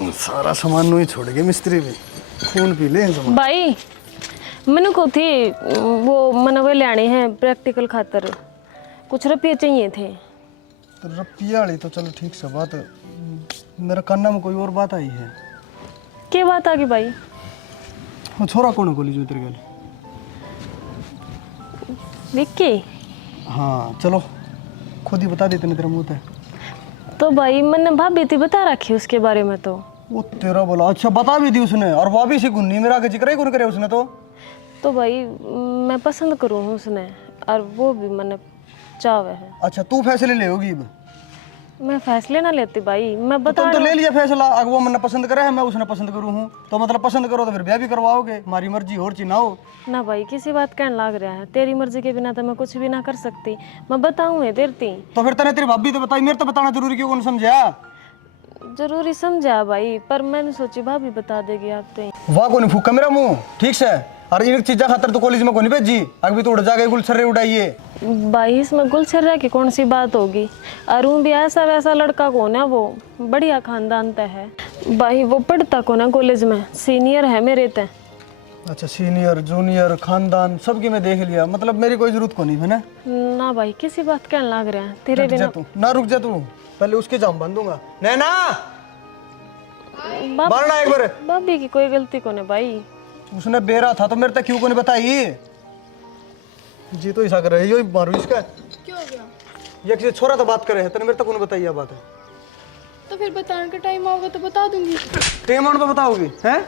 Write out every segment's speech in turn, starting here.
सारा सामान नु ही छोड़ गए मिस्त्री भी खून पी ले सामान। भाई मैंने को थी वो मैंने वो लाने हैं प्रैक्टिकल खातर, कुछ रुपये चाहिए थे। तो रुपया वाली तो चलो ठीक से बात, मेरा कान्ना में कोई और बात आई है। क्या बात आ गई भाई? वो छोरा कौन है कॉलेज में तेरे गल? विक्की? हाँ चलो खुद ही बता देते ना, तेरा मुँह है। तो भाई मैंने भाभी थी बता रखी उसके बारे में। तो वो तेरा बोला अच्छा बता भी दी उसने, और भाभी से गुन्नी मेरा के जिक्र ही कौन करे उसने तो भाई मैं पसंद करूँ हूँ उसने, और वो भी मैंने चावे है। अच्छा तू फैसले ले होगी? मैं फैसले ना लेती भाई, मैं बता तुम तो ले लिया फैसला, अगर वो मैंने पसंद करे है मैं उसने पसंद करूँ हूँ, तो मतलब पसंद करो तो फिर ब्याह भी करवाओगे, हमारी मर्जी और चीज ना हो ना भाई। किसी बात कहने लाग रहा है, तेरी मर्जी के बिना तो मैं कुछ भी ना कर सकती। मैं बताऊँ है देरती तो फिर तेरे तेरी भाभी तो बताई, मेरे तो बताना जरूरी क्यों कौन समझा? जरूरी समझा भाई, पर मैंने सोची भाभी बता देगी आप तो। वाह को नहीं फूका मेरा मुंह ठीक से, और इन चीजा खातर तो कॉलेज में को नहीं भेजी, अभी भी तो उड़ जाके गुलछर्रे उड़ाइए। भाई इसमें गुलछर्रा की कौन सी बात होगी? अरुण भी ऐसा वैसा लड़का कौन है, वो बढ़िया खानदान तय है भाई। वो पढ़ता कौन है कॉलेज में, सीनियर है मेरे तय। अच्छा सीनियर जूनियर खानदान सबकी मैं देख लिया, मतलब मेरी कोई जरूरत को नहीं है ना? ना भाई किसी बात कहने लाग रहा है तेरे रुक जा बिना। तू ना, रुक जा तू, पहले उसके जाम बांध दूंगा। नैना मारना एक बार। भाभी की कोई गलती कौन है भाई? उसने बेरा था तो मेरे तक क्यों को नहीं बताई? जी तो ऐसा कर रहे हो मारू इसका। क्या हो गया? ये किसी छोरा तो बात करे है, तेने मेरे तक उन्हें बताई है बात है। तो फिर बताने का टाइम आओगे तो बता दूंगी। टाइम आने पे बताओगी हैं?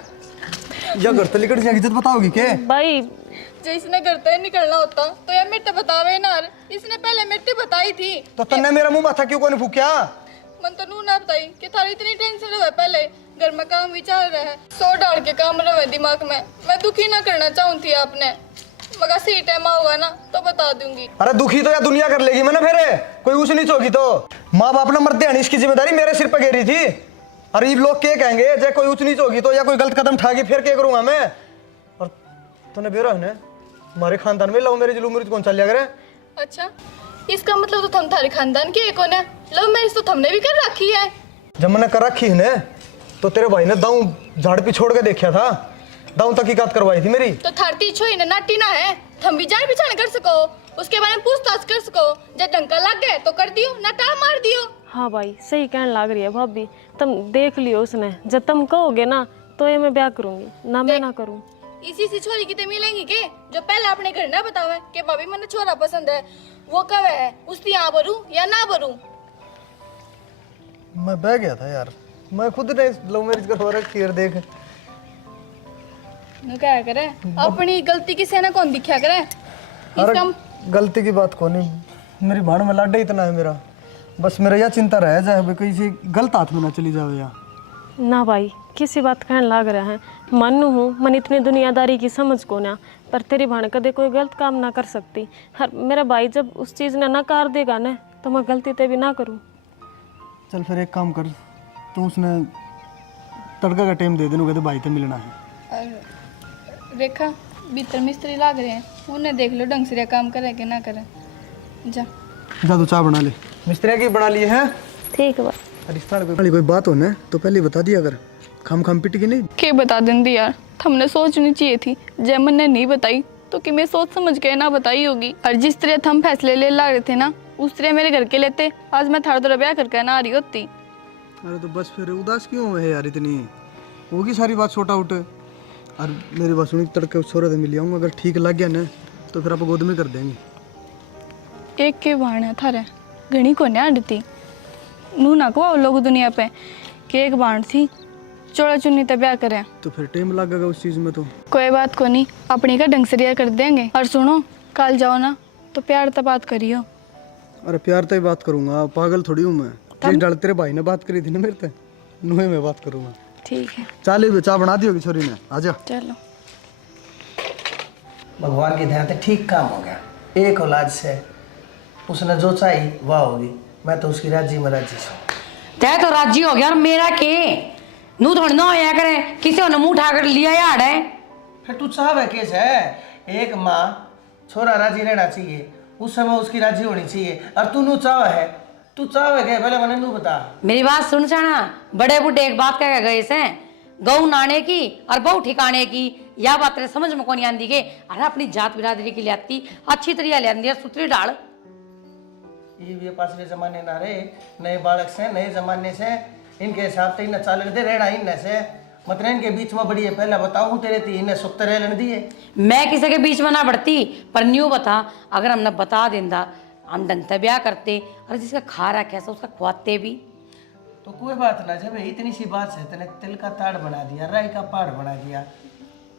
या घर तलिकड़ से इज्जत बताओगी के? भाई जो इसने घर से निकलना होता तो यार मेरे बतावे ना, इसने पहले मेरे बताई थी। तो तन्ने मेरा मुंह माथा क्यों को नहीं फूक्या? मन तो नू ना बताई कि थारी इतनी टेंशन रहे, पहले घर में काम भी चल रहा है, 100 डाल के काम रहे दिमाग में। मैं दुखी ना करना चाहूँ थी आपने, मगर सही टाइम होगा ना तो बता दूंगी। अरे दुखी तो या दुनिया कर लेगी मैंने, फिर कोई ऊंच नीच होगी तो माँ बाप ने मरते हैं, इसकी जिम्मेदारी मेरे सिर पे गिरी थी। अरे ये लोग क्या कहेंगे जब कोई ऊंच नीच होगी तो, या कोई गलत कदम उठाएगी फिर क्या करूंगा मैं? और तूने बेरा है हमारे खानदान में लव मैरिज कौन चल करे? अच्छा इसका मतलब तो थम थारे खानदान के एक होने, लव मैरिज तो थमने भी कर रखी है। जब मैंने कर रखी है ने तो तेरे भाई ने दाऊ झाड़ पे छोड़ के देखा था, दाऊ तहकीकात करवाई थी मेरी। तो थारती छोई ने नाटी ना है, थम भी जान पहचान कर सको, उसके बारे में पूछताछ कर सको, जब डंका लग गए तो कर दियो ना टाल मार दियो। हाँ भाई सही कहने लाग रही है भाभी, तुम देख लियो उसने, जब तुम कहोगे ना तो ये मैं ब्याह करूंगी, ना मैं ना करूं। इसी सी छोरी की ते मिलेंगी के जो पहले अपने घर ना बतावे कि भाभी मैंने छोरा पसंद है, वो कब है उसकी यहाँ भरूं या ना भरूं? मैं बह गया था यार, मैं खुद ने लव मैरिज करवा रखी है देख। नु क्या करे, अपनी गलती किसी ने कौन दिखा करे? अरे गलती की बात कौन है, मेरी भाड़ में लाडा इतना है मेरा, बस मेरा यह चिंता रह जाए भाई कहीं से गलत हाथ में ना चली जाओ या। ना भाई किसी बात कहने लाग रहा है, मानू हूँ मन इतनी दुनियादारी की समझ को ना, पर तेरी भाण कदे कोई गलत काम ना कर सकती। हर मेरा भाई जब उस चीज़ ने नकार देगा ना तो मैं गलती ते भी ना करूँ। चल फिर एक काम कर, तू उसने तड़का का टाइम दे देना, कहते भाई से मिलना है। और रेखा भीतर मिस्त्री लाग रहे हैं, उन्हें देख लो ढंग से काम करे कि ना करे। जा जा तू चाय बना ले, मिस्त्री की बना लिए हैं। ठीक है भाई। अरे कोई बात हो ना तो पहले बता दिया अगर खाम खाम पिट की नहीं के बता देंदी यार, हमने सोचनी चाहिए थी, जब मन ने नहीं बताई तो कि मैं सोच समझ के ना बताई होगी। और जिस तरह हम फैसले ले ला रहे थे ना उस तरह मेरे घर के लेते, आज मैं थारा तरह ब्याह करके ना आ रही होती। अरे तो बस फिर उदास क्यों है यार इतनी, होगी सारी बात छोटा उठ। और मेरी बात सुनी, तड़के छोरा से मिल आऊंगा, अगर ठीक लग गया ना तो फिर आप गोद में कर देंगे। एक के बाण है थारे, घनी को नहीं अड़ती नू ना को लोग दुनिया पे कि एक बाण थी चोड़ा चुन्नी तब ब्याह करें। तो फिर टाइम लगेगा उस चीज में तो। कोई बात को नहीं, अपनी का ढंग से रिया कर देंगे। और सुनो कल जाओ ना तो प्यार तब बात करियो। अरे प्यार तो ही बात करूंगा, पागल थोड़ी हूँ मैं। जिस डाल तेरे भाई ने बात करी थी ना मेरे से, नुहे में बात करूंगा। ठीक है चाले चाय बना दी होगी छोरी ने, आजा। चलो। भगवान की दया से ठीक काम हो गया, एक औलाद से उसने जो चाही वह होगी, मैं तो उसकी राजी में राजी से। तय तो राजी हो गया और मेरा के नू थोड़ी ना होया करे किसी ने मुंह उठा कर लिया यार है। फिर तू चाहे कैसे है, एक माँ छोरा राजी रहना चाहिए, उस समय उसकी राजी होनी चाहिए। और तू नू चाह है तू चाहे क्या पहले मैंने तू बता। मेरी बात सुन जाना, बड़े बूढ़े एक बात कह गए से गऊ नाने की और बहु ठिकाने की, या बात तेरे समझ में कौन आंदी के। अरे अपनी जात बिरादरी की लियाती अच्छी तरह लियांदी है, सुतरी डाल। ये पाछले जमाने ना रे, नए बालक से नए जमाने से इनके हिसाब से इन्हें चाल दे रहना इनने से मतलब इनके बीच में बड़ी है। पहले बताऊं तेरे थी इन्हें सुक्त रह दिए। मैं किसी के बीच में ना बढ़ती, पर न्यू बता, अगर हमने बता देंदा हम डंता ब्याह करते और जिसका खा रखा है उसका खुआते भी। तो कोई बात ना, जब इतनी सी बात है तेने तिल का ताड़ बना दिया, राय का पहाड़ बना दिया।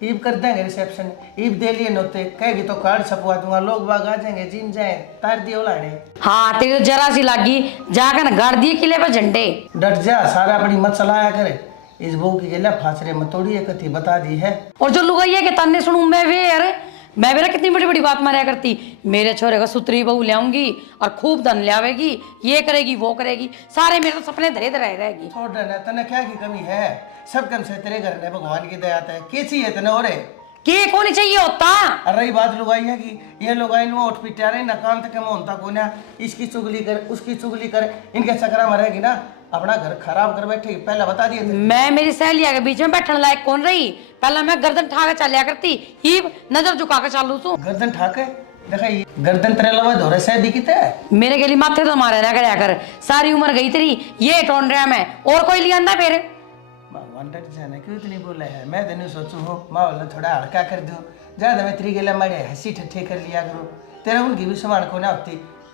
ईब कर देंगे रिसेप्शन, ईब दे लिए नोते, कहेगी तो कार्ड छपवा दूंगा, लोग बाग आ जाएंगे, जिन जाए तार दिए उलाड़े। हाँ तेरी तो जरा सी लागी, जाकर ना गाड़ दिए किले पर झंडे। डट जा, सारा बड़ी मत चलाया करे। इस बहू की गेला फासरे में तोड़ी एक कथी बता दी है। और जो लुगाई है कि तन्ने सुनूं मैं वे यार, मैं भी कितनी बड़ी बड़ी बात मारा करती। मेरे छोरे का सुतरी बहू लाऊंगी और खूब धन लियावेगी, ये करेगी वो करेगी, सारे मेरे तो सपने धरे धरे रहेगी। छोड़ देना, तने क्या की कमी है? सब कम से तेरे घर में भगवान की दया है, के चाहिए तने और के कौन चाहिए होता। और रही बात लुगाई है कि ये लुगाई नु उठ पिटा रही ना, काम तक होता को ना, इसकी चुगली कर उसकी चुगली कर, इनके चक्कर में रहेगी ना, अपना घर खराब कर बैठेगी। पहले बता दिए थे। मैं मेरी सहेलिया के बीच में बैठने लायक कौन रही? पहले मैं गर्दन ठा के चलिया करती, ही नजर झुका के चालू तू। गर्दन ठाके देखा ये गर्दन तेरे लवा धोरे से दिखते है। मेरे के लिए माथे तो मारे ना करया कर, सारी उम्र गई तेरी ये टोन रहा मैं, और कोई लिया अंदा फिर। भगवान डट जाने क्यों इतनी बोले है? मैं तेन सोचू हो माँ वाला थोड़ा हल्का कर दूं, ज्यादा मैं तेरी गेला मारे हंसी ठट्ठे कर लिया करो। तेरा उनकी भी समान को ना होती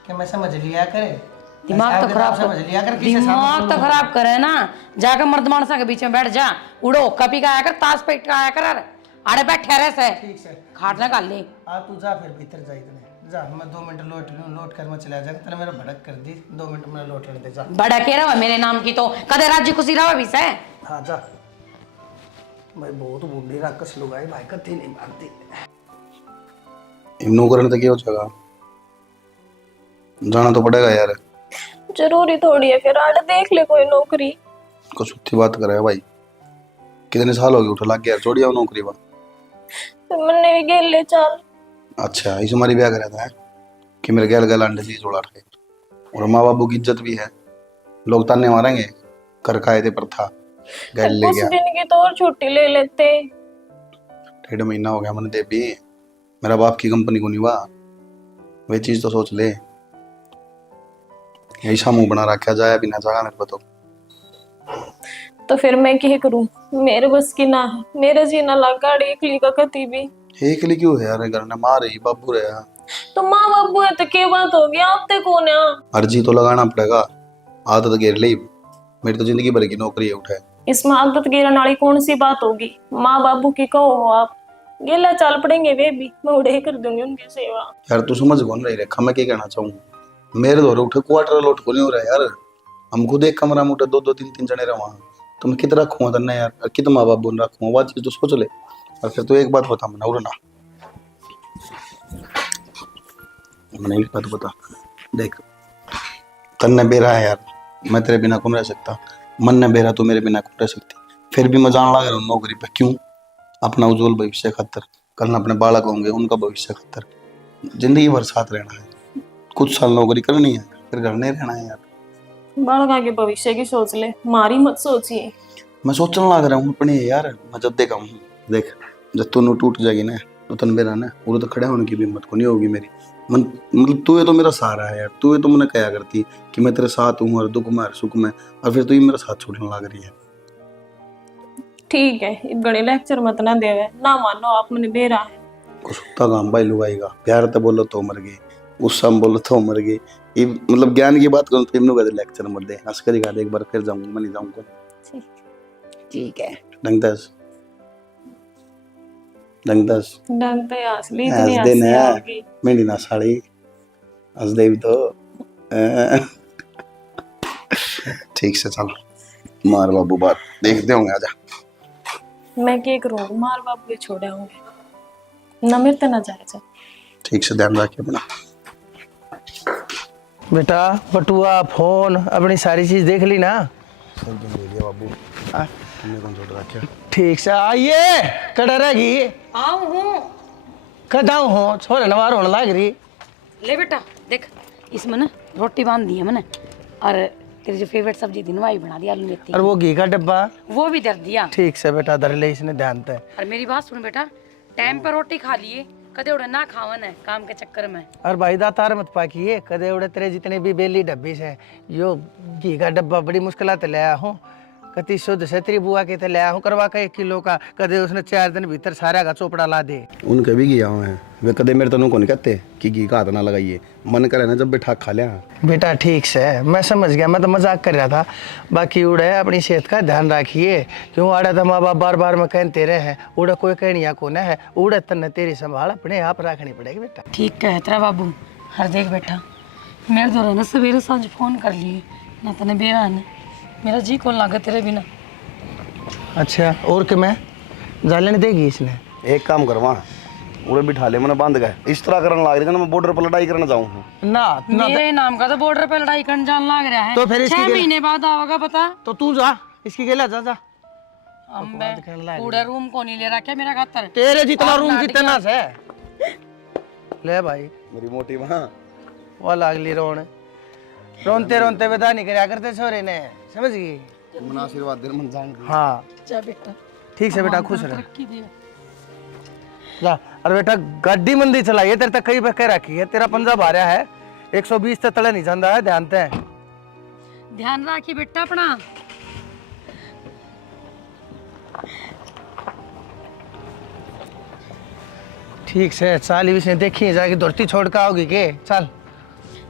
कि मैं समझ लिया करे। दिमाग तो खराब समझ लिया कर, दिमाग तो खराब करे ना, जाकर मर्द मानसा के बीच में बैठ जा, उड़ो कपी का आया कर, ताश पेट का आया कर, अरे बैठे रहे से ठीक से खाट लगा ले। आ तू जा फिर भीतर जा, इतने जा, मैं 2 मिनट लोट लूं, लोट कर मैं चला जाऊंगा। तेने मेरा भड़क कर दी, 2 मिनट में लोट ले दे जा। बड़ा के रहा मेरे नाम की तो कदे राज्य खुशी रहा भी से। हाँ जा, मैं बहुत बूढ़ी राक्षस लोग आई भाई, कथी नहीं मानती। इन्नू करने तक हो जाएगा, जाना तो पड़ेगा यार। जरूरी थोड़ी है फिर, आड़े देख ले कोई नौकरी। कुछ उत्ती बात करे भाई, कितने साल हो गए उठा लग गया छोड़िया नौकरी बा। तो मैंने भी गेल ले चल। अच्छा इस हमारी ब्याह करा था कि मेरे गैल गैल अंडे चीज जोड़ा रखे, और माँ बाबू की इज्जत भी है, लोग ताने मारेंगे कर खाए थे पर था गैल ले कुछ गया। दिन की तो और छुट्टी ले लेते। 1.5 महीना हो गया मैंने दे भी, मेरा बाप की कंपनी को नहीं हुआ, वे चीज तो सोच ले। ऐसा मुंह बना रखा जाए भी ना जाएगा मेरे को तो फिर मैं क्या करूं, मेरे बस की ना है, मेरे जीना लगा एकली का कती भी। एक लिए क्यों है यार, घर ने माँ रही बाबू रहा। तो माँ बाबू है तो क्या बात होगी, आप ते कौन है? अर्जी तो लगाना पड़ेगा, आदत घेर ली, मेरी तो जिंदगी भर की नौकरी है उठाए। इसमें आदत गिरने वाली कौन सी बात होगी? माँ बाबू की कहो हो आप, गेला चल पड़ेंगे वे भी, मैं उड़े कर दूंगी उनकी सेवा। यार तू समझ कौन रही रेखा, मैं क्या कहना चाहूँ, मेरे दौरे उठे क्वार्टर लोट को नहीं हो रहा है यार। हम खुद एक कमरा में उठे 2-2-3-3 जने रहा, तो मैं कितना रखूँगा तन्ने यार, और कितना माँ बाप बोल रखूँगा, वो चीज तो सोच ले। और फिर तो एक बात बता मैंने उड़ना, मैंने एक बात बता देख, तन्ने बेरा है यार, मैं तेरे बिना कौन रह सकता, मन ने बेरा तो मेरे बिना कौन रह सकती। फिर भी मैं जान लगा रहा हूँ नौकरी पे, क्यों? अपना उज्जवल भविष्य खातर, कल अपने बालक होंगे उनका भविष्य खातर, जिंदगी भर साथ रहना है। कुछ साल नौकरी करनी है, फिर घर नहीं रहना है यार। बालका के भविष्य की सोच ले, मारी मत सोचिए। मैं सोचने लग रहा हूँ अपने यार, मैं जब देखा हूँ देख, जब तू टूट जाएगी ना तो तन बेरा ना वो तो खड़े होने की भी हिम्मत को नहीं होगी मेरी। मतलब तू ये तो मेरा सहारा है यार, तू ये तो मैंने कहा करती कि मैं तेरे साथ हूँ, हर दुख में हर सुख में, और फिर तू ही मेरा साथ छोड़ने लग रही है। ठीक है, बड़े लेक्चर मत ना देवे, ना मानो आप मैंने बेरा है। कुछ होता काम भाई लुगाएगा, प्यार तो बोलो तो मर गई, गुस्सा में बोलो तो मर गई, ये मतलब ज्ञान की बात करूँ तो इमनु कहते लेक्चर मत दे, हंस कर दिखा दे एक बार, फिर जाऊंगा मैं नहीं जाऊंगा। ठीक है डंग दस डंग दस डंग पे असली हंस इतनी दे हंसी ना, आएगी। मेरी ना साड़ी हंस दे भी तो। ठीक से चल, मार बाबू बात देखते होंगे, आजा। मैं क्या करूँगी, मार बाप के छोड़े होंगे ना, मेरे तो ना जाए। ठीक से ध्यान रखिए अपना। बेटा बटुआ फोन अपनी सारी चीज देख ली ना? सब दिन ले लिया बाबू, तुमने कौन छोड़ रखा? ठीक से आइए, कड़ा रहेगी आओ हूँ कदाऊ हो, छोरे नवार होने लग रही। ले बेटा देख, इसमें ना रोटी बांध दी है मैंने, और तेरी जो फेवरेट सब्जी थी ना वही बना दी, आलू मेथी। और वो घी का डब्बा वो भी धर दिया। ठीक से बेटा धर ले, इसने ध्यान से। और मेरी बात सुन बेटा, टाइम पर रोटी खा लिए, कदे उड़े ना खावन है काम के चक्कर में। और भाई दातार मत पाकिए, कदे उड़े तेरे जितने भी बेली डब्बी से यो घी का डब्बा बड़ी मुश्किल ले आया हूँ। कति शुद्ध से तेरी बुआ के ले आया हूँ करवा के 1 किलो का, कदे उसने 4 दिन भीतर सारा का चोपड़ा ला दे। उनके भी घी आवे हैं, वे कदे मेरे तनु को नहीं कहते कि घी का हाथ ना लगाइए, मन करे ना जब बैठा खा लिया। बेटा ठीक से, मैं समझ गया, मैं तो मजाक कर रहा था। बाकी उड़े अपनी सेहत का ध्यान रखिए, क्यों आड़ा तो माँ बाप बार बार में कहते रहे हैं, उड़ा कोई कहनिया को है, उड़े तन तेरी संभाल अपने आप रखनी पड़ेगी बेटा। ठीक कह तेरा बाबू। हर देख बेटा, मेरे तो ना सवेरे सांझ फोन कर लिए ना, तने बेरा ने मेरा जी कौन लागा तेरे बिना। अच्छा और कि मैं जाने देगी इसने। एक काम करवा, उड़े बिठा ले, मैंने बांध गए इस तरह करने लग रही है, मैं बॉर्डर पर लड़ाई करना चाहूँ ना ना मेरे नाम का तो बॉर्डर पे लड़ाई करने जान लग रहा है। तो फिर इसकी 6 महीने बाद आवेगा पता। तो तू जा, इसकी गेला जा जा। पूरा रूम को नहीं ले रखा मेरा खातर। तेरे जितना रूम कितना से ले भाई। मेरी मोटी माँ वो लागली रोनते रोनते विदा नहीं करया करते छोरे ने, समझ गई। मन आशीर्वाद दे, मन जान दे। हाँ जा बेटा, ठीक से बेटा, खुश रह तरक्की दे। जा। और बेटा गाड़ी मंदी चलाइए, तेरे तक कई बके रखी है, तेरा पंजा भारा है, 120 से तले नहीं जाता है, ध्यान से। ध्यान रखिए बेटा अपना। ठीक से चाली भी से देखिए जाके धरती छोड़ के आओगी के। चल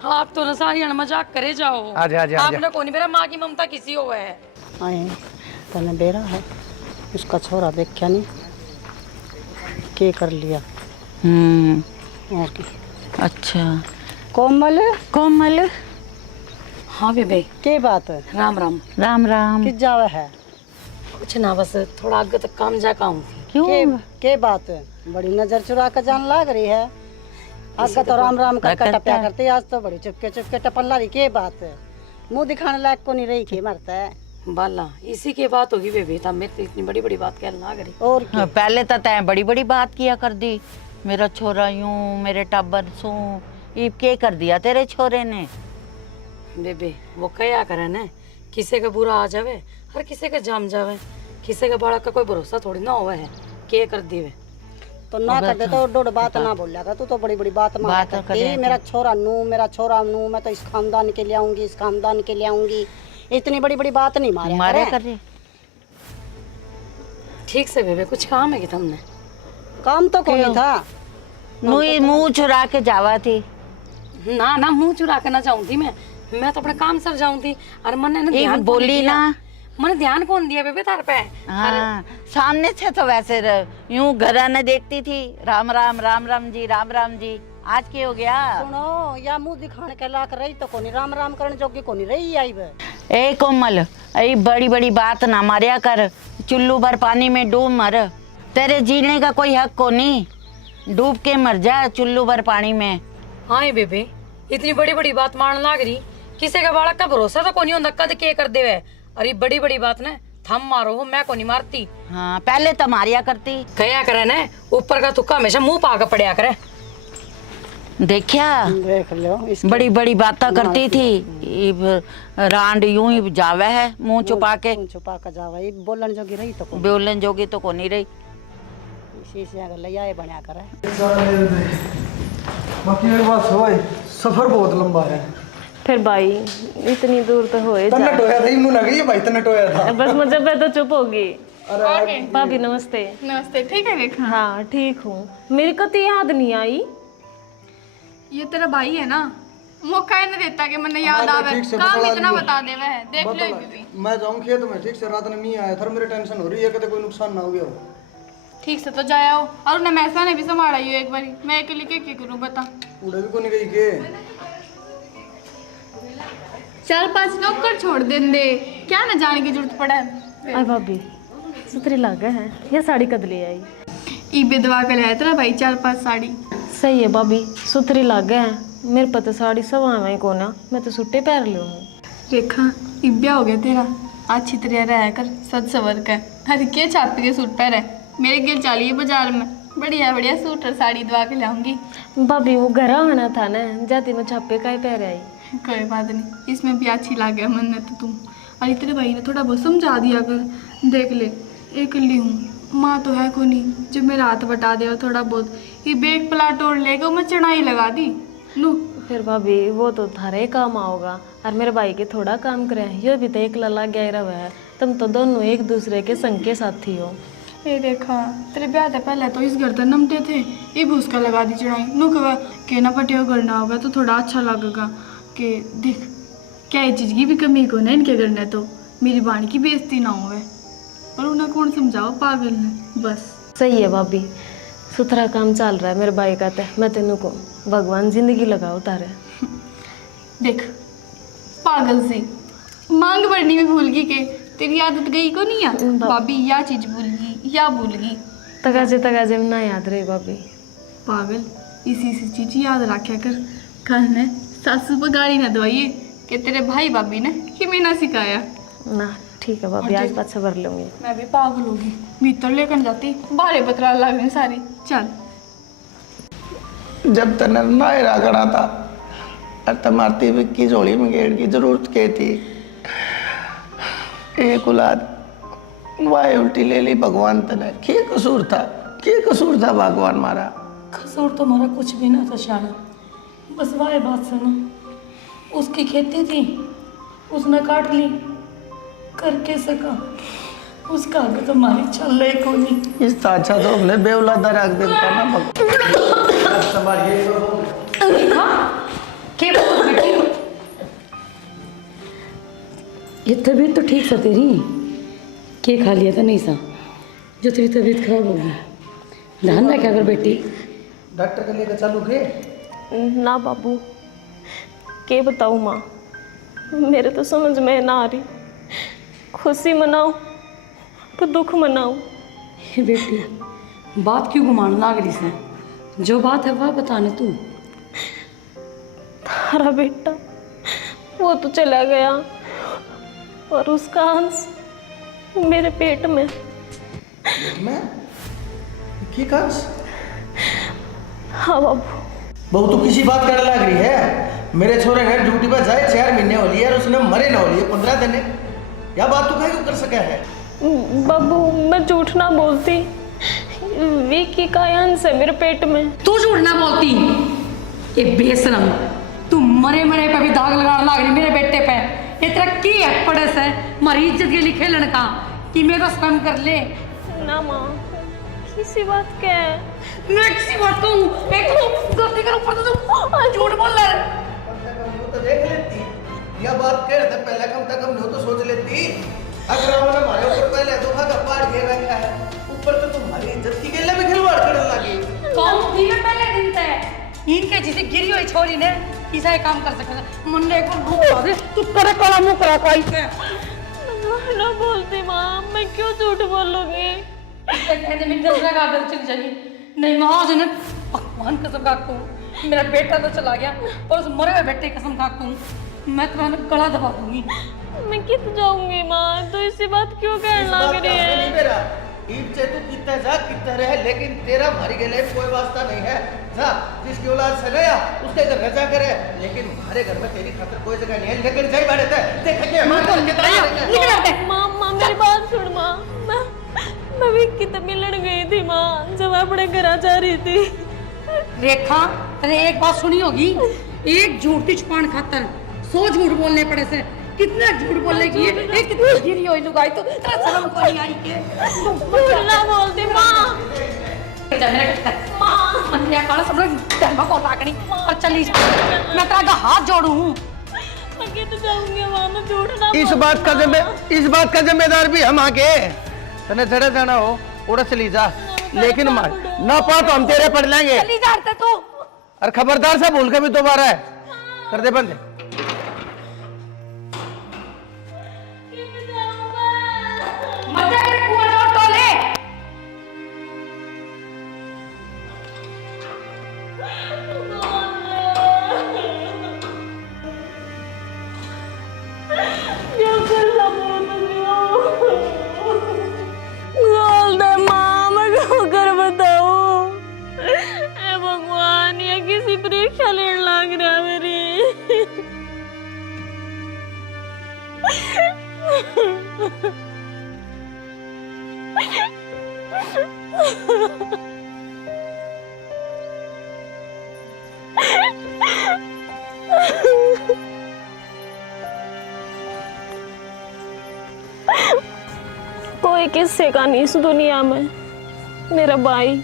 आप तो ना सारी मजाक करे जाओ। आजा आजा आजा। आपने कौन मेरा माँ की ममता किसी हो है। आए तने बेरा है, उसका छोरा देख क्या नहीं के कर लिया। और की अच्छा कोमल कोमल। हाँ बेबे, के बात है? राम राम। राम राम। किस जावे है? कुछ ना, बस थोड़ा आगे तक काम जा आऊँ। क्यों? के बात है? बड़ी नजर चुरा कर जान लाग रही है। आज का तो राम राम कर टप्या करती, आज तो बड़ी चुपके चुपके टपन ला रही। के बात है? मुंह दिखाने लायक को नहीं रही के मरता है बाला। इसी की बात होगी बेबे, तब मेरे तो इतनी बड़ी बड़ी बात कहने लग रही। और हाँ, पहले तो तैं बड़ी बड़ी बात किया कर दी, मेरा छोरा यूं, मेरे टब्बर सू। ये के कर दिया तेरे छोरे ने? बेबे वो क्या करे ना, किसी का बुरा आ जावे हर किसी का जाम जावे, किसी का बालक का कोई भरोसा थोड़ी ना होवे है। के कर दीवे तो ना कर दे तो डोड बात ना बोलिया कर। तू तो बड़ी बड़ी बात मार करती, मेरा छोरा नू, मेरा छोरा नू, मैं तो इस खानदान के लिए आऊंगी, इस खानदान के लिए आऊंगी। इतनी बड़ी बड़ी बात नहीं मारे कर रही। ठीक से बेबे, कुछ काम है कि तुमने? काम तो कोई नहीं था। मुंह चुरा के जावा थी। ना ना, मुंह चुरा के ना जाऊं थी मैं तो अपने काम सर जाऊं थी। और मैंने ना ध्यान बोली ना, मैंने ध्यान कौन दिया बेबे तार पे? हाँ, सामने से तो वैसे यूं घर ने देखती थी, राम राम राम राम जी, राम राम जी। आज क्या हो गया? सुनो, या मुंह दिखाने के लाक रही तो कोनी, राम राम करने जोगी कोनी रही आई बे। ए कोमल, ऐ बड़ी बड़ी बात ना मारिया कर, चुल्लू भर पानी में डूब मर। तेरे जीने का कोई हक को नहीं, डूब के मर जा चुल्लू भर पानी में। हाँ बेबे, इतनी बड़ी बड़ी बात मारने लग रही, किसी का बालक का भरोसा तो कोनी होता, कद के कर देवे। अरे बड़ी बड़ी बात ने थम मारो हो, मैं कोनी मारती। हाँ, पहले तो मारिया करती। कया करे ने, ऊपर का तुक्का हमेशा मुंह पाकर पड़िया करे। देखिया, देख लो बड़ी बड़ी बातें करती थी, रांड यूं ही जावे है मुंह छुपा के। छुपा के जावे, बोलन जोगी रही तो कोनी, बोलन जोगी तो को नहीं रही। इसी से अगर ले आए बना करे। बाकी एक बात हो, सफर बहुत लंबा है। फिर भाई इतनी दूर तो होए तन्ने टोया था, इमू ना गई भाई, तन्ने टोया था। बस मुझे पे तो चुप होगी। भाभी नमस्ते। नमस्ते। ठीक है रेखा? हाँ ठीक हूँ। मेरी को तो याद नहीं आई। ये तेरा भाई है ना, मौका ही नहीं देता कि मैंने याद आवे। काम इतना बता दे वह, देख लो ये भी। मैं जाऊं खेत में, ठीक से रात में नहीं आया था, मेरे टेंशन हो रही है, कदे कोई नुकसान ना हो गया हो। ठीक से तो जाया हो, और उन्हें मैसा ने भी संभाला ही एक बारी। मैं अकेले क्या करूं बता? उड़े भी को नहीं गई के 4-5 नौकर छोड़ दे, क्या न जाने की जरूरत पड़ा है। अरे भाभी सुतरी लागे है, ये साड़ी कद ले आई? ई बेदवा के लाया तेरा भाई 4-5 साड़ी। सही है भाभी, सुतरी लागे है। मेरे पता साड़ी सवा में कोना, मैं तो सुट्टे पैर लूँ। रेखा इब्या हो गया तेरा, अच्छी तरह रह कर, सज सवर कर। अरे क्या छापी के सूट पहरे, मेरे गिर चलिए बाजार में, बढ़िया बढ़िया सूट और साड़ी दवा के लाऊंगी। भाभी वो घर आना था ना, जाती मैं छापे का ही पैर आई। कोई बात नहीं, इसमें भी अच्छी लग गया मन में तो तुम। अरे तेरे भाई ने थोड़ा बहुत समझा दिया कर, देख ले अकेली हूँ, माँ तो है को नहीं जो मेरा हाथ बटा दे और थोड़ा बहुत ये बेग प्लाट और लेकर मैं चढ़ाई लगा दी नू। फिर भाभी वो तो थारे काम आओगा और मेरे भाई के थोड़ा काम करे, ये भी तो एक लला गया रहा है। तुम तो दोनों एक दूसरे के संग के साथी हो। ये देखा तेरे ब्याह से पहले तो इस घर तक नमते थे, ये भी उसका लगा दी चढ़ाई नू। कहा के ना पटिया करना होगा तो थोड़ा अच्छा लगेगा कि देख क्या ये चीज़ की भी कमी को ना इनके करना तो मेरी बाणी की बेइज्जती ना होवे। और उन्हें कौन समझाओ, पागल ने बस। सही है भाभी, सुथरा काम चल रहा है मेरे भाई का। तो मैं तेनों को भगवान जिंदगी लगाओ तारे। देख पागल सी मांग भरनी में भूल गई के तेरी आदत गई को नहीं याद भाभी, या चीज भूल गई या भूल गई तगाजे में ना याद रहे भाभी। पागल इसी चीज याद रखा कर। कल ने सासू पर गाली ना दवाइए कि तेरे भाई भाभी ने कि मैं ना सिखाया ना। ठीक है भाभी, आज पाछा भर लूंगी। मैं भी पागल होगी, भीतर लेकर जाती बारे बतरा लग रही सारी। चल जब तने नायरा करा था और तुम्हारी विक्की झोली में गेड़ की जरूरत के थी, एक औलाद वाय उल्टी ले ली भगवान तने। क्या कसूर था, क्या कसूर था भगवान मारा? कसूर तो हमारा कुछ भी ना था शाना, बस वाह बात सुनो, उसकी खेती थी उसने काट ली, करके सका उसका आगे तो हमारी चल रही को नहीं। इस अच्छा तो हमने बेौलादा रख देता ना ये तबीयत तो ठीक सा तेरी, के खा लिया था नहीं सा जो तेरी तबीयत खराब होगी? ध्यान रखा कर बेटी। डॉक्टर के लेकर चालू के ना बाबू, के बताऊँ माँ, मेरे तो समझ में ना आ रही। खुशी मनाओ तो दुख मनाओ। हे बेटी बात क्यों घुमाने लाग रही से? जो बात है वह बताने तू। तारा बेटा वो तो चला गया और उसका अंश मेरे पेट में। की कांस? हाँ बाबू। बहू तू किसी बात करने लग रही है? मेरे छोरे ने ड्यूटी पर जाए 4 महीने हो लिए और उसने मरे ना हो लिए 15 दिन। क्या बात तू कहीं कर सका है? बाबू मैं झूठ ना बोलती, विकी का अंश है मेरे पेट में। तू झूठ ना बोलती, ये बेशरम, तू मरे मरे पे भी दाग लगाने लग रही मेरे बेटे पे। ये तेरा की है पड़स है हमारी इज्जत के लिए खेलन का कि मेरा शर्म कर ले ना माँ, किसी बात क्या है? मैं किसी बात कहूँ एक गलती कर ऊपर तो तू झूठ बोल रहा है। तो देख लेती यह बात कह रहे थे पहले, कम तक हम तो सोच लेती। अगर हमने हमारे ऊपर पहले धोखा का पार ये रखा है, ऊपर तो तुम्हारी इज्जत की गले में खिलवाड़ करने लगी। कौन थी मैं पहले दिन से इनके जिसे गिरी हुई छोरी ने किसा काम कर सकता मुन्ने को भूख दे तू करे कोला मुंह करा कोई से ना बोलती माँ, मैं क्यों झूठ बोलूंगी? कहते मैं जब लगा दे चली जाएगी नहीं महाज ने भगवान कसम खा को मेरा बेटा तो चला गया और उस मरे हुए बेटे कसम खा को मैं तुम्हारा गला दबा दूंगी। मैं कित जाऊंगी माँ, तो इसी बात क्यों कहने लग रही है? मेरा ईद से तू कितना जा कितना रहे, लेकिन तेरा हमारी गले में कोई वास्ता नहीं है। जा जिसकी औलाद से गया उसके घर रजा करे, लेकिन हमारे घर में तेरी खातिर कोई जगह नहीं है। लेकिन जाई बैठे थे देख के हमारे घर कितना है। माँ मेरी बात सुन माँ, मैं विक्की से मिलने गई थी माँ, जब अपने घर जा रही थी। रेखा तेरे एक बात सुनी होगी, एक झूठी छुपान खातर 100 झूठ बोलने पड़े से कितना झूठ बोलने की है। एक कितनी गिरी हुई लुगाई तो तेरा शर्म को नहीं आई के झूठ ना बोलती माँ। मां मन या काला सब धर्म को ताकनी और चली जा। मैं तेरा हाथ जोड़ू हूं। मैं कित जाऊंगी माँ, मैं झूठ ना इस बात का जिम्मेदार भी हम आके तने जड़े जाना हो उड़ा चली जा, लेकिन मार ना पा तो हम तेरे पढ़ लेंगे। चली जाते तू और खबरदार से भूल के भी दोबारा है कर दे बंद। मजा करे कुआं और टोले क्या करना बोल दे माँ, मैं क्यों कर बताऊँ? ए भगवान, ये किसी परीक्षा लेने लग रहा है मेरी। कोई किस्से का नहीं इस दुनिया में। मेरा भाई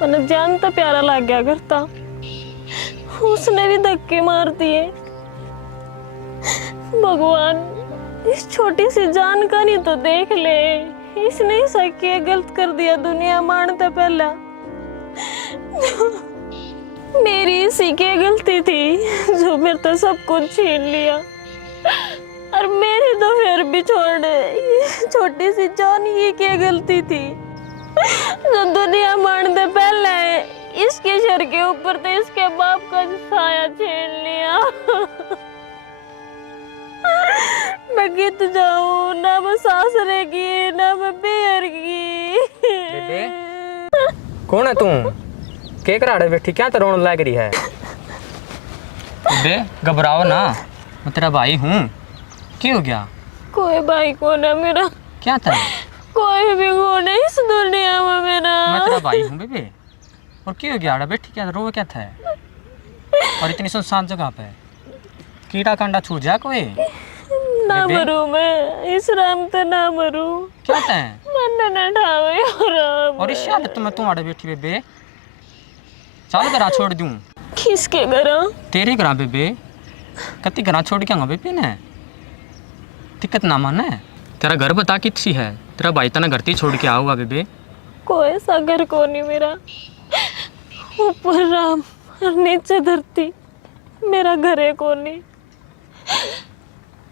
मैंने जान तो प्यारा लग गया करता, उसने भी धक्के मार दिए। भगवान, इस छोटी सी जान का नहीं तो देख ले, इसने ही सके गलत कर दिया दुनिया मानते पहला। मेरी इसी की गलती थी जो मेरे तो सब कुछ छीन लिया, और मेरी तो फिर भी छोड़ दे। छोटी सी जान ये क्या गलती थी जो दुनिया मानते पहले इसके सर के ऊपर तो इसके बाप का साया छीन लिया। मैं गित जाऊं ना, मैं सास रहेगी ना मैं बेर की। बेबे कौन है तू? के कराड़े बैठी क्या तो रोने लग रही है? बेबे घबराओ ना, मैं तेरा भाई हूँ। क्या हो गया? कोई भाई कौन है मेरा? क्या था? कोई भी कौन है इस दुनिया में मेरा? मैं तेरा भाई हूँ बेबे। और क्या हो गया आड़ा बैठी, क्या रो क्या था? और इतनी सुनसान जगह पे कीड़ा कांडा छूट जा कोई? ना मरू मैं इस राम तो ना मरू। क्या था? मन न ठावे और इस हालत में तू आड़े बैठी बेबे? चल घरा छोड़ दूं। किसके घर? तेरे घर बेबे। कति घर छोड़ के आऊंगा बेबे ने? दिक्कत ना माने। तेरा घर बता कितनी है? तेरा भाई तना घर छोड़ के आऊंगा बेबे। कोई सा घर को नहीं मेरा, ऊपर राम और नीचे धरती, मेरा घर है को नहीं।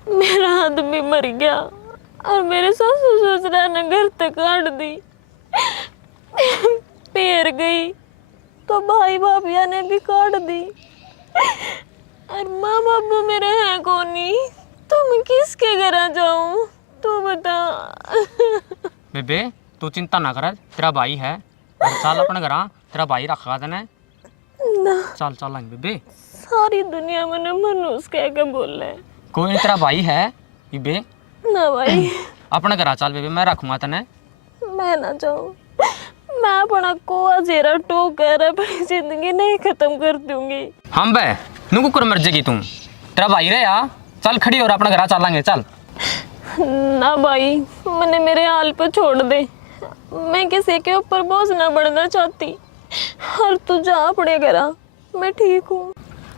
मेरा आदमी मर गया और मेरे ससुर ससुरा ने घर तक काट दी। पैर गई तो भाई भाभिया ने भी काट दी, और माँ बाबू मेरे हैं को नहीं। तो मैं किसके घर जाऊं तू बता। बेबे तू चिंता ना कर, तेरा भाई है। और चल अपने घर, तेरा भाई रखा देना। ना चल चलेंगे बेबे। सारी दुनिया में मनुष्य कह के बोल रहे। कोई नहीं, तेरा भाई है बेबे। ना भाई अपने घर चल बेबे, मैं रखूंगा तने। मैं ना जाऊं, मैं अपना कोआ जेरा टोक कर अपनी जिंदगी नहीं खत्म कर दूंगी। हम बे नुकु कर मर जाएगी तू। तेरा भाई रहे या चल खड़ी और अपने घर चलेंगे। चल ना भाई, मैंने मेरे हाल पे छोड़ दे। मैं किसी के ऊपर बोझ ना बढ़ना चाहती, और तू जा अपने घर, मैं ठीक हूँ।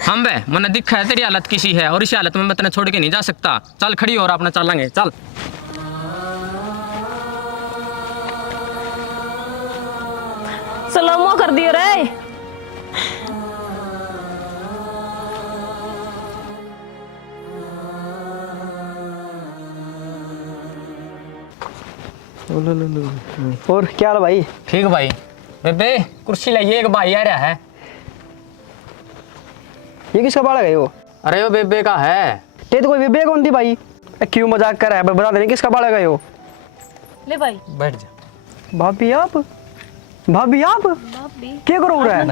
हम बे मैंने दिखा है तेरी हालत किसी है, और इस हालत में मैं तेने छोड़ के नहीं जा सकता। चल खड़ी और अपना चलेंगे। चल सलामो कर दियो रे। और क्या हाल भाई? ठीक भाई। बेबे कुर्सी लाइए, एक भाई आ रहा है। ये किसका बाड़ा गए हो? अरे वो बेबे का है। ते तो कोई बेबे कौन थी भाई? क्यों मजाक कर रहा है? बता देने किसका बाड़ा गए हो? ले भाई बैठ जा। भाभी आप? भाभी आप भाभी क्या करो रहा है?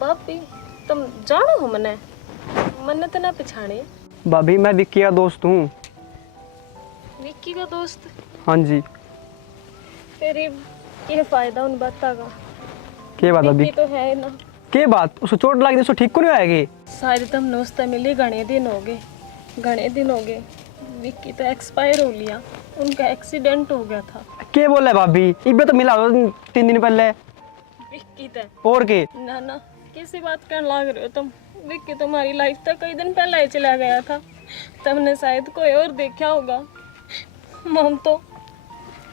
भाभी तुम जानो हो मने तो ना पिछाने। भाभी मैं विक्की का दोस्त हूँ। विक्की का दोस्त? हाँ जी। तेरी ये फायदा उन बातों का। क्या बात अभी? विक्की तो है ना। क्या बात? उसको चोट लग गई, उसको ठीक को नहीं आएगी? शायद तुम दोस्त मिले घने दिन हो गए। विक्की तो एक्सपायर हो लिया, उनका एक्सीडेंट हो गया था। क्या बोल रहा है भाभी? इब्बे तो मिला 3 दिन पहले। विक्की तो और के? ना किसी बात करने लग रहे हो तुम। विक्की तुम्हारी लाइफ तक कई दिन पहले ही चला गया था, तुमने शायद कोई और देखा होगा। मम तो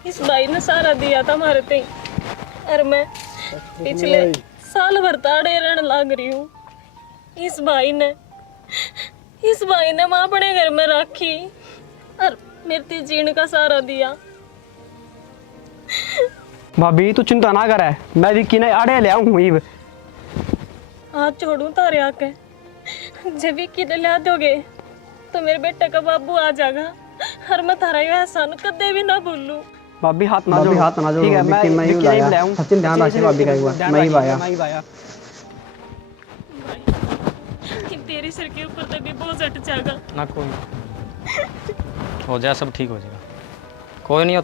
इस भाई ने सारा दिया था हमारे ते, और मैं पिछले साल भर ताड़े रहने लग रही हूँ। इस भाई ने मैं अपने घर में रखी और मेरे जीने का सहारा दिया। भाभी तू चिंता ना करे, मैं विक्की ने आड़े ले आऊँ। हाथ छोड़ूं तारे आके, जब विक्की ने ला दोगे तो मेरे बेटे का बाबू आ जाएगा, और मैं थारा ये एहसान कदे भी ना भूलूं। भाभी हाथ ना जोड़ो। ठीक है, मैं विक्की नहीं ले आऊँ। सचिन ध्यान रखिए भाभी का, एक बार मैं ही भाया। तेरे सिर के ऊपर तक भी बोझ हट जाएगा ना। कोई हो जाए, सब ठीक हो जाएगा। कोई नहीं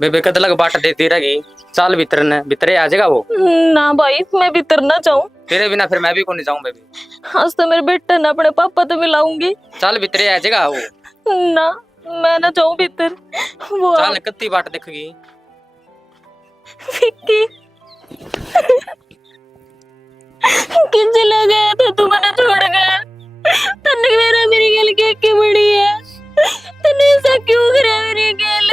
बेबे कद लग बाट देती रहेगी, चल भीतर ने भीतरे आ जाएगा वो। ना भाई मैं भीतर ना जाऊं। तेरे बिना फिर मैं भी कौन जाऊं बेबी। आज तो मेरे बेटे ने अपने पापा तो मिलाऊंगी। चल भीतरे आ जाएगा वो। ना मैं ना जाऊं भीतर। वो चल कितनी बाट दिखेगी। विक्की किसी ले गया था, तू मैंने छोड़ गया। तन्ने मेरा मेरी गल के के बड़ी है, तन्ने ऐसा क्यों करे मेरी गल।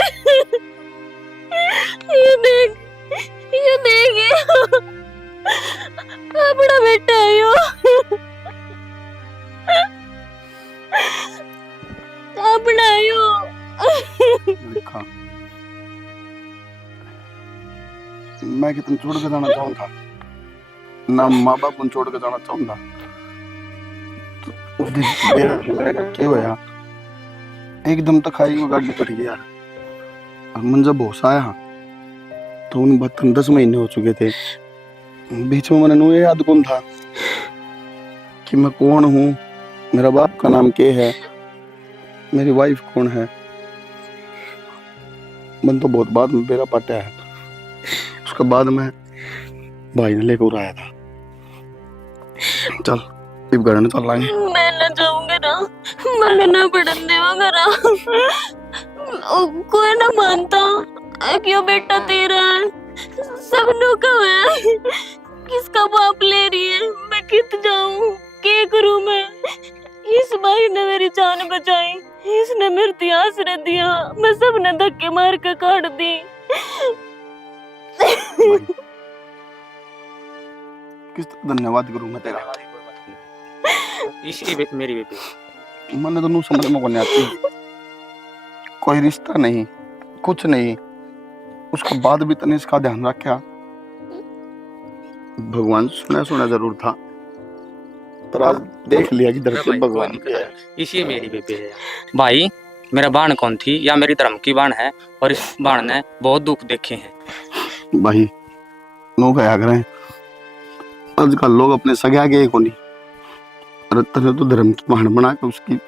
ये देख ये अपना बेटा है यो। अपना है यो। देखा मैं कितने छोड़ के जाना चाहूंगा ना, माँ बाप को छोड़ के जाना चाहूंगा। तो उस दिन मेरा क्या हुआ एकदम तो खाई वो गाड़ी पड़ गई यार। और मन जब होश आया तो उन बात 10 महीने हो चुके थे। बीच में मैंने नु याद कौन था कि मैं कौन हूँ, मेरा बाप का नाम क्या है, मेरी वाइफ कौन है। मन तो बहुत बाद में मेरा पटा है। उसके बाद में भाई ने लेकर आया था। चल इब घर में चल लाएंगे। मैं ना जाऊंगा ना, मैंने ना पढ़न देवा करा। कोई ना मानता क्यों बेटा तेरा है, सबनों का है। किसका बाप ले रही है, मैं कित जाऊं, क्या करूं मैं। इस भाई ने मेरी जान बचाई, इसने मेरे आश्रय दिया, मैं सबने धक्के मार के काट दी। किस तरह धन्यवाद करूं मैं तेरा। इसकी मेरी बेबी मैंने तो नू समझ में को नहीं आती। कोई रिश्ता नहीं, कुछ नहीं, उसके बाद भी तने इसका ध्यान रखा। भगवान सुना जरूर था, पर आज देख लिया कि दरअसल भगवान क्या है। इसी मेरी बेबी है भाई। मेरा बाण कौन थी या मेरी धर्म की बाण है, और इस बाण ने बहुत दुख देखे हैं भाई। नो क्या करें, आजकल लोग अपने सगे आगे को नहीं, और तने तो धर्म की बाण बना के उसकी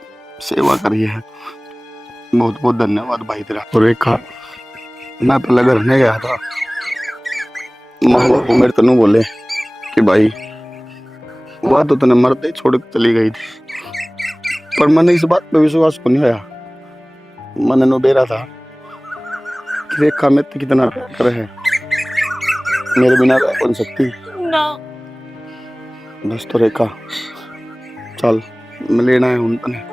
सेवा करी है। बहुत बहुत धन्यवाद भाई तेरा। और एक मैं पहले घर में गया था, माँ बाप मेरे तनु बोले कि भाई वह तो तने मरते ही छोड़ के चली गई थी, पर मैंने इस बात पे विश्वास को नहीं होया। मैंने नो बेरा था कि रेखा में तो कितना प्यार है, मेरे बिना रह कौन सकती ना। बस तो रेखा चल मैं लेना है उन तने,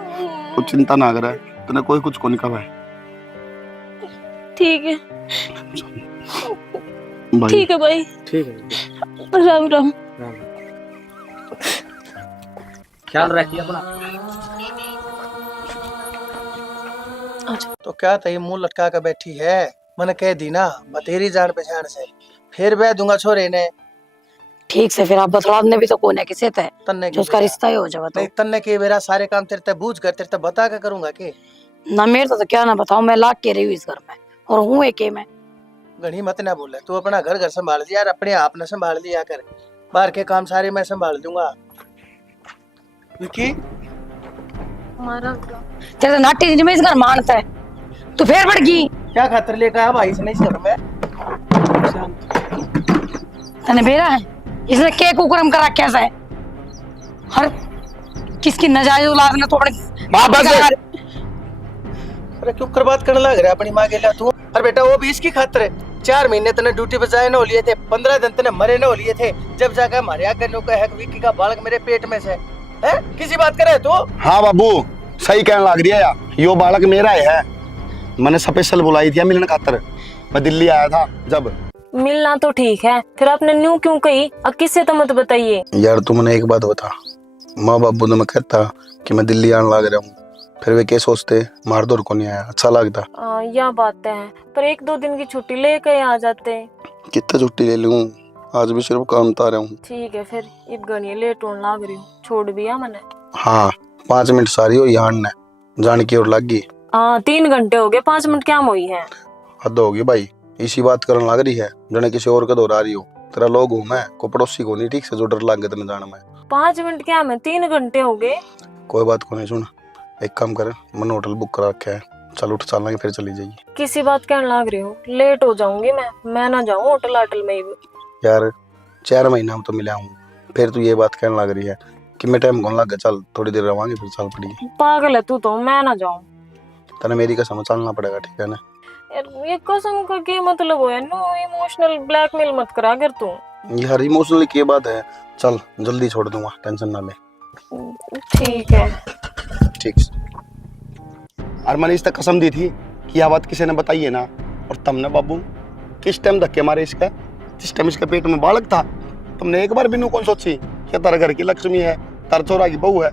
कुछ चिंता ना करे, तने कोई कुछ को नहीं कहा है। ठीक है भाई ठीक है भाई, ठीक है। राम राम। ख्याल रखिए अपना। तो क्या था ये मुंह लटका कर बैठी है। मैंने कह दी ना बतेरी जान पहचान से, फिर बह दूंगा छोरे ने। ठीक से फिर आप बतलाने भी तो कौन है, किसे थे तन्ने जो उसका रिश्ता ही हो जाए तो। नहीं तन्ने के मेरा सारे काम तेरे ते बूझ कर तेरे ते बता के करूंगा के। ना मेरे तो क्या ना बताओ, मैं लाख के रही हूँ इस घर में और हूँ एक में। घड़ी मत ना बोले, तू अपना घर घर संभाल लिया और अपने आप ने संभाल लिया कर। बाहर के काम सारे मैं संभाल दूंगा। विकी तेरे नाटी में इस घर मानता है, तू फिर बढ़ गई। क्या खातर लेकर आया भाई से नहीं सर में। तने बेरा है, इसने के कुकरम करा कैसा है। हर किसकी नजायज औलाद ने तो अपने अरे क्यों बर्बाद करने लग रहा है अपनी माँ के लिए तू। अरे बेटा वो भी इसकी खातर है। 4 महीने तने ड्यूटी पे जाए न हो लिए थे, 15 दिन तने मरे न हो लिए थे, जब जाकर हमारे आगे नो है विक्की का बालक मेरे पेट में से है। किसी बात करे तो। हाँ बाबू सही कहने लग रही है यार, यो बालक मेरा है। मैंने स्पेशल बुलाई थी मिलने खातर, मैं दिल्ली आया था जब। मिलना तो ठीक है, फिर आपने न्यू क्यों कही, अब किससे तो मत बताइए। यार तुमने एक बात बता, माँ बाबू ने मैं कहता कि मैं दिल्ली आने लग रहा हूँ, फिर वे क्या सोचते मार दौड़ को नहीं आया, अच्छा लगता। यह बात है, पर 1-2 दिन की छुट्टी लेके आ जाते। कितना छुट्टी ले लूँ, आज भी सिर्फ काम था रहा हूँ। ठीक है फिर, इब गणी लेट होने लग रही हूँ, छोड़ भी आ मैंने। हाँ 5 मिनट सारी हो यहाँ ने जान की ओर लग गई। हाँ 3 घंटे हो गए, 5 मिनट क्या हुई है। हद होगी भाई, इसी बात करने लग रही है जने किसी और का दोहरा रही हो। तेरा लोग हूँ मैं, को पड़ोसी को नहीं ठीक से जो डर लग गया तेने जाने में। 5 मिनट क्या, मैं 3 घंटे हो गए। कोई बात को नहीं, सुन एक काम करे, मैंने होटल बुक करा रखा है, चल उठ चलेंगे फिर चली जाइए। किसी बात कहने लाग रही हूँ, लेट हो जाऊंगी मैं ना जाऊँ होटल आटल में ही। यार 4 महीना हम तो मिला हूँ, फिर तू ये बात कहने लग रही है कि मैं टाइम कौन लग गया, चल थोड़ी देर रवांगे फिर चल पड़ी। पागल है तू तो, मैं ना जाऊँ। तने मेरी कसम चलना पड़ेगा, ठीक है ना? यार ये कसम का क्या मतलब हो, नो इमोशनल ब्लैकमेल मत करा कर तू। यार इमोशनली की बात है, चल जल्दी छोड़ दूंगा, टेंशन ना ले। ठीक है। ठीक। और मैंने इसका कसम दी थी कि यह बात किसी ने बताई है ना, और तुमने बाबू किस टाइम धक्के मारे इसका, जिस टाइम इसके पेट में बालक था, तुमने एक बार भी नू कौन सोची कि तारा घर की लक्ष्मी है, तारा छोरा की बहू है।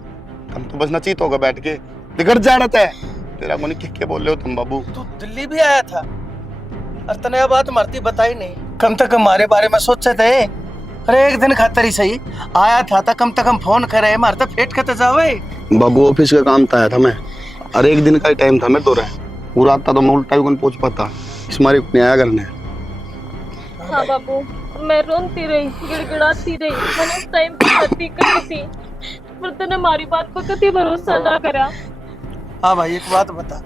तुम तो बस नचीत होगा बैठ के, बिगड़ जा रहा है तेरा को। नहीं क्या बोल रहे हो तुम बाबू? तू दिल्ली भी आया था और तने यह बात मरती बताई नहीं, कम तक हमारे बारे में सोचे थे। अरे एक दिन खातर ही सही आया था, तो कम तक हम फोन करे, मारे तो फेट खते जावे। बाबू ऑफिस का काम था आया था मैं, और एक दिन का ही टाइम था, मैं तो रहा पूरा आता तो मैं उल्टा भी कौन पहुंच पाता, इस मारे को आया करने। हाँ बाबू, मैं रोती रही, गिड़गिड़ाती रही, मैंने उस टाइम पे गलती करी थी, पर तूने हमारी बात पर कभी भरोसा ना करा। हाँ भाई एक बात बता,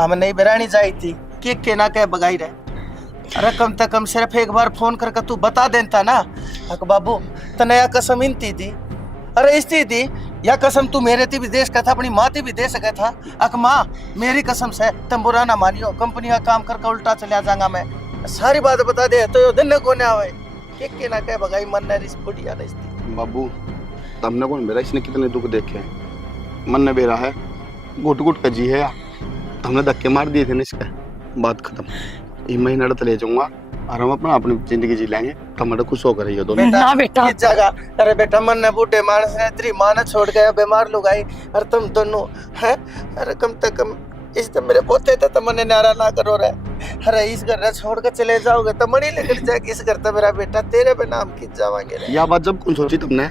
हम नहीं बेरानी जाई थी कि ना कह बगाई रहे। अरे कम से कम सिर्फ एक बार फोन करके तू बता देता ना, अक बाबू तने या कसम इंती थी। अरे इसती थी या कसम तू मेरे थी विदेश का था, अपनी माँ थी विदेश का था। अक माँ मेरी कसम से तुम बुरा ना मानियो, कंपनी का काम करके उल्टा चला जाऊंगा मैं, सारी बात बता दे तो यो दिन को आवे के ना कह बगाई मन ने रिस बुढ़िया नहीं। बाबू तुमने कौन मेरा, इसने कितने दुख देखे, मन ने बेरा है, घुट घुट का जी है, हमने धक्के मार दिए थे ना, इसका बात खत्म। ये महीना तो ले जाऊंगा और हम अपना अपनी जिंदगी जी लेंगे, टमाटर खुश होकर रहिए दोनों। ना बेटा, इस जगह अरे बेटा मन ने बूढ़े मानस ने तेरी माँ ने छोड़ गया, बीमार लोग आई और तुम दोनों हैं। अरे कम से कम इस तो मेरे पोते थे तो मने नारा ना करो रे। अरे इस घर ने छोड़ कर चले जाओगे तो मनी लेकर जाएगी इस घर तो मेरा बेटा, तेरे पे नाम खींच जावांगे रे। यह बात जब कौन सोची तुमने,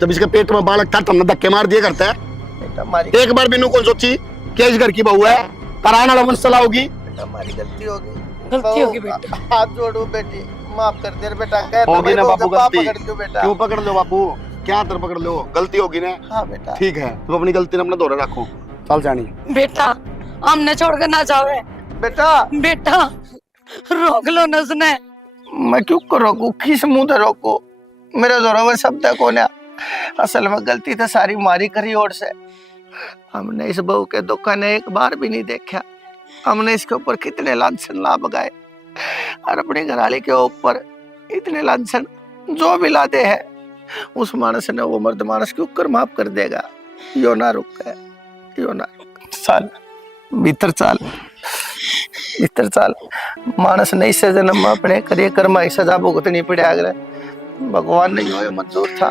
जब इसके पेट में बालक था तुमने धक्के मार दिए करता है। बेटा हमारी एक बार भी नू कौन सोची क्या इस घर की बहू है, कराना वाला मसला होगी। हमारी गलती होगी, गलती होगी बेटा। हाथ जोड़ू बेटी, माफ कर दे रे बेटा। होगी ना बाबू गलती, पकड़ लो बेटा। क्यों पकड़ लो बाबू, क्या तर पकड़ लो, गलती होगी ना। हाँ बेटा ठीक है, तुम अपनी गलती ने अपने दौरे रखो, चल जानी। बेटा हमने छोड़कर ना जावे बेटा। बेटा, रोक लो न उसने। मैं क्यों को रोकू, किस मुंह से रोकू, मेरे जोरों में शब्द कौन है। असल में गलती तो सारी मारी करी ओर से। हमने इस बहू के दुख ने एक बार भी नहीं देखा, हमने इसके ऊपर कितने लांछन ला बगाए और अपनी घरवाली के ऊपर इतने लांछन जो भी लादे हैं, उस मानस ने वो मर्द मानस के ऊपर माफ कर देगा। यो ना रुक है, यो ना रुक, चाल भीतर चाल, भीतर चाल। मानस नहीं से जन्म अपने करिए कर्मा सजा भुगतनी पड़े, अगर भगवान ने यो मंजूर था।